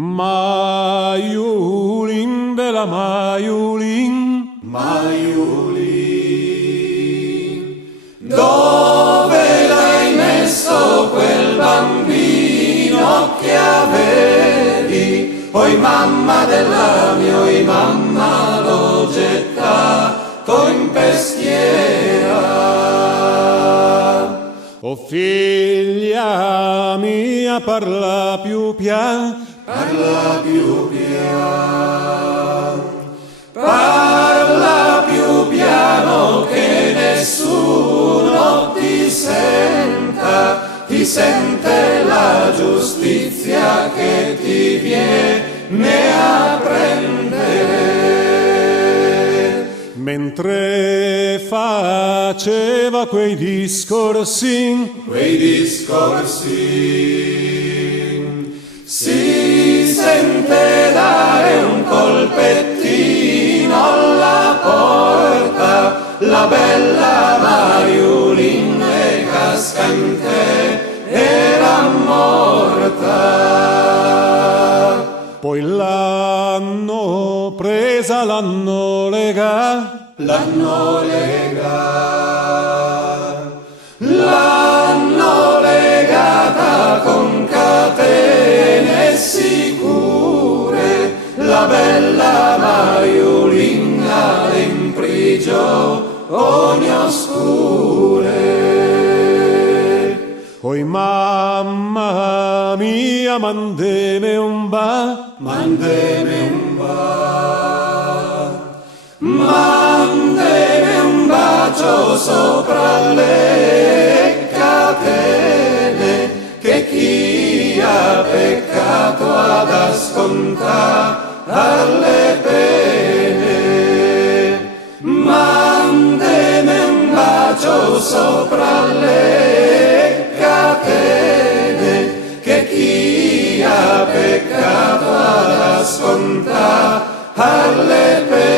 Maiulin, bella Maiulin, Maiulin, dove l'hai messo quel bambino che avevi? Oi mamma della mia, oi mamma, l'ho gettato in peschiera. o figlia mia, parla più pian, Parla più piano, parla più piano che nessuno ti sente la giustizia che ti viene a prendere. mentre faceva quei discorsi, Si sente dare un colpettino alla porta, la bella Maiulin e cascante era morta. poi l'hanno presa, l'hanno legata, L'hanno legata con catene sicure, la bella Maiulin in prigioni oscure. oi mamma mia, mandeme un Mandeme un bacio sopra le catene, che chi ha peccato ad scontare le pene. Mandeme un bacio sopra le catene, che chi ha peccato ad scontare le pene.